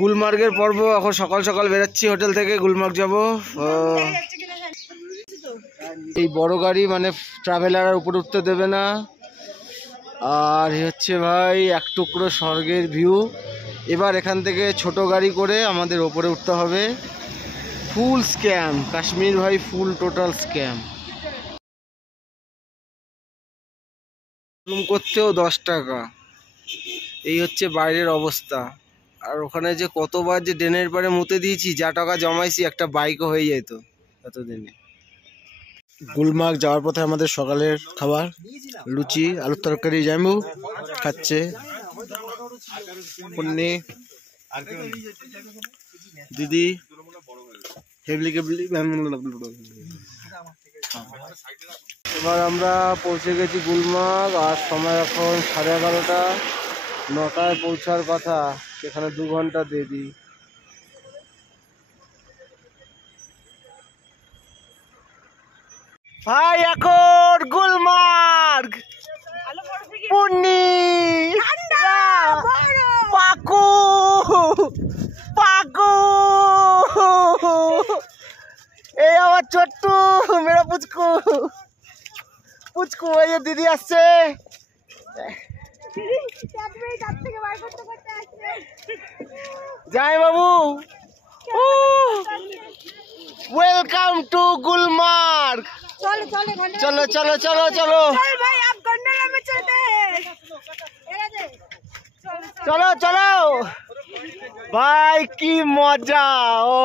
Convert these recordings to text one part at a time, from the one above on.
গুলমার্গের পর্ব। এখন সকাল সকাল বেরোচ্ছি হোটেল থেকে, গুলমার্গ যাব। এই বড় গাড়ি মানে ট্রাভেলার আর উপরে উঠতে দেবে না। আর হচ্ছে ভাই এক টুকরো স্বর্গের ভিউ। এবার এখান থেকে ছোট গাড়ি করে আমাদের ওপরে উঠতে হবে। ফুল স্ক্যাম কাশ্মীর ভাই, ফুল টোটাল স্ক্যাম। রুম করতেও 10 টাকা। এই হচ্ছে বাইরের অবস্থা। আর ওখানে যে কতবার যে ড্রেনের পারে মুতে দিয়েছি, যা টাকা জমাইছি একটা বাইকও হয়ে যেত এতদিনে। গুলমার্গ যাওয়ার পথে আমাদের সকালের খাবার লুচি আলুর তরকারি। জামু খাচ্ছে, পন্নি দিদি হেবলি কেবলি। এবার আমরা পৌঁছে গেছি গুলমার্গ। আর সময় এখন 11:30। 9টায় পৌঁছার কথা, সেখানে 2 ঘন্টা দেরি। ভাই এখন গুলমার্গ পুন্নি পাকু পাকু। এই আমার ছোট্টু মেরা পুচকু পুচকু। এই যে দিদি আসছে। জয় বাবু, ওয়েলকাম টু গুলমার্গ। চলো চলো চলো চলো চলো চলো ভাই, কি মজা। ও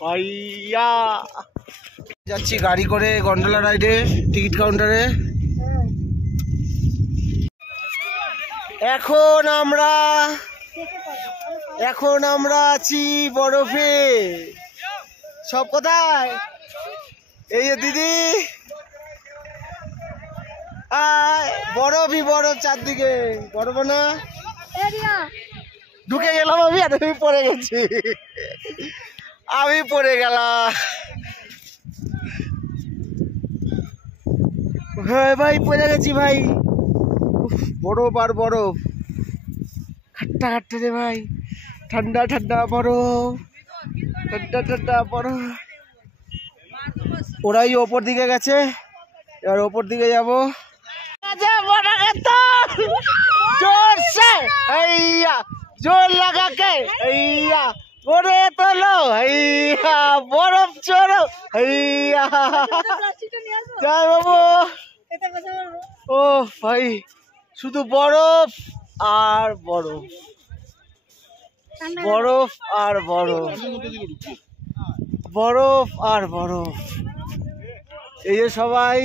ভাইয়া যাচ্ছি গাড়ি করে গন্ডোলা রাইডে, টিকিট কাউন্টারে। এখন আমরা আছি বরফে। সব কোথায়? এই যে দিদি, বরফই বরফ চারদিকে। বরফ না ঢুকে গেলাম আমি, আর আমি পড়ে গেছি। আমি পড়ে গেলাম ভাই, পড়ে গেছি ভাই। বরফ আর বরফ, খাট্টা খাট্টা রে ভাই। ঠান্ডা ঠান্ডা বরফ, ঠান্ডা ঠান্ডা বরফ। ওরাই ওপর দিকে গেছে, এবার ওপর দিকে যাবো। জোর লাগাকে ওরে তোলো, বরফ চড়ো। জয় বাবু। ও ভাই, শুধু বরফ আর বরফ, বরফ আর বরফ, বরফ আর বরফ। এই যে সবাই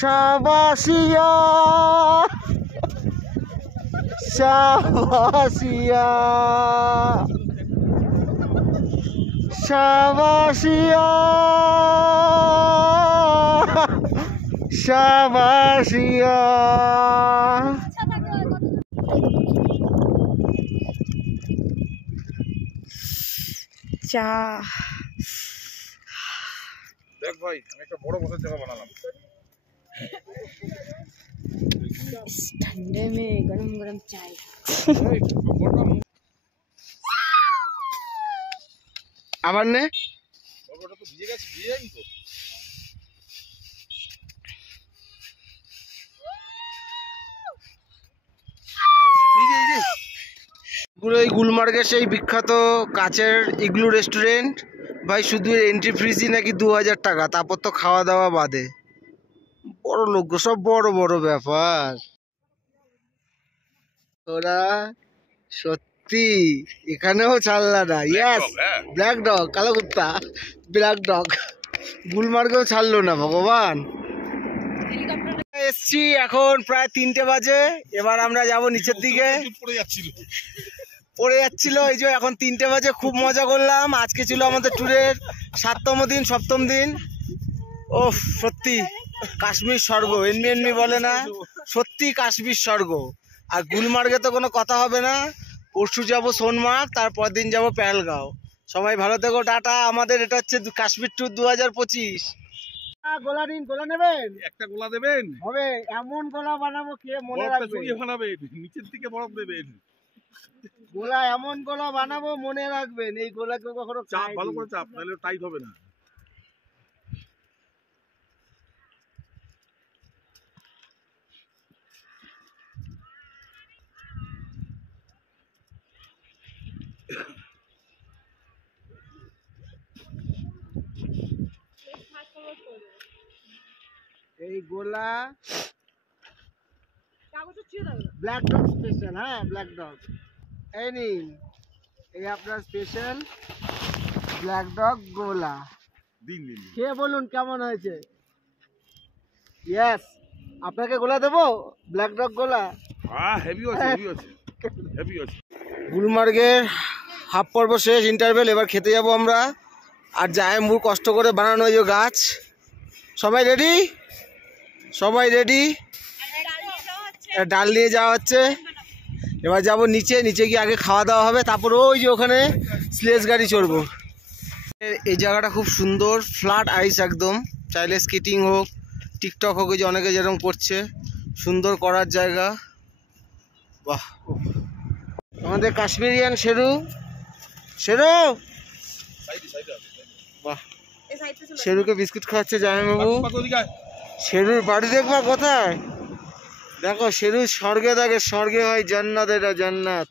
শাবাশিয়া শাবাশিয়া শাবাশিয়া শাবাশিয়া। চা দেখ ভাই, আমি একটা বড় বসার জায়গা বানালাম। ठंडे में गरम गरम चाय। আবার নে ওটা তো ভিজে গেছে, ভিজে যায়নি তো। এই গুলমার্গের সেই বিখ্যাত কাচের ইগলু রেস্টুরেন্ট ভাই, শুধু এন্ট্রি ফিসই নাকি 2000 টাকা, তারপর তো খাওয়া দাওয়া বাদে। বড় লোক, সব বড় বড় ব্যাপার। ওরা সত্যি এখানেও ছাড়লা না। ইয়াস, ব্ল্যাক ডগ, কালো কুত্তা, ব্ল্যাক ডগ। গুলমার্গেও ছাড়লো না ভগবান। এসছি এখন প্রায় 3টে বাজে। এবার আমরা যাব নিচের দিকে। পড়ে যাচ্ছিল এই যে, এখন 3টে বাজে। খুব মজা করলাম। আজকে ছিল আমাদের ট্যুরের 7তম দিন, 7ম দিন। ও সত্যি কাশ্মীর স্বর্গ, এমনি বলে না, সত্যি কাশ্মীর স্বর্গ। আর গুলমার্গে তো কোনো কথা হবে না। পরশু যাব সোনমার্গ, তারপর দিন যাব পেহেলগাঁও। সবাই ভালো থেকো, টাটা। আমাদের এটা হচ্ছে কাশ্মীর ট্যুর 2025। গোলা নিন, গোলা নেবেন? একটা গোলা দেবেন, হবে, এমন গোলা বানাবো কে মনে বরফটা রাখবে। সরিয়ে বানাবেন, নিচের দিকে বরফ দেবেন। গোলা এমন গোলা বানাবো মনে রাখবেন, এই গোলা কেউ কখনো চাপ ভালো খায়নি। করে চাপ, নাহলে টাইট হবে না। এই গোলা ব্ল্যাক ডগ স্পেশাল। হ্যাঁ, ব্ল্যাক ডগ এই নিন, এই আপনার স্পেশাল ব্ল্যাক ডগ গোলা। দিন দিন দিন। খেয়ে বলুন কেমন হয়েছে। ইয়েস, আপনাকে গোলা দেবো, ব্ল্যাক ডগ গোলা। হেভি আছে, হেভি আছে, হেভি আছে। গুলমার্গের হাফ পর্ব শেষ, ইন্টারভেল, এবার খেতে যাব আমরা। আর জায়ম্বুর কষ্ট করে বানানো এই যে গাছ। সবাই রেডি? সবাই রেডি? ডাল নিয়ে যাওয়া হচ্ছে। এবার যাব নিচে, নিচে গিয়ে আগে খাওয়া দাওয়া হবে, তারপর ওই যে ওখানে স্লেজ গাড়ি চড়বো। এই জায়গাটা খুব সুন্দর, ফ্ল্যাট আইস একদম, চাইলে স্কেটিং হোক, টিকটক হোক, এই যে অনেকে যেরকম করছে, সুন্দর করার জায়গা। বাহ, আমাদের কাশ্মীরিয়ান শেরু, শেরু বাহ, শেরুকে বিস্কুট খাওয়াচ্ছে জামাইবাবু। শেরুর বাড়ি দেখবা কোথায়? দেখো, শেরু স্বর্গে থাকে, স্বর্গে হয় জান্নাত, এটা জান্নাত।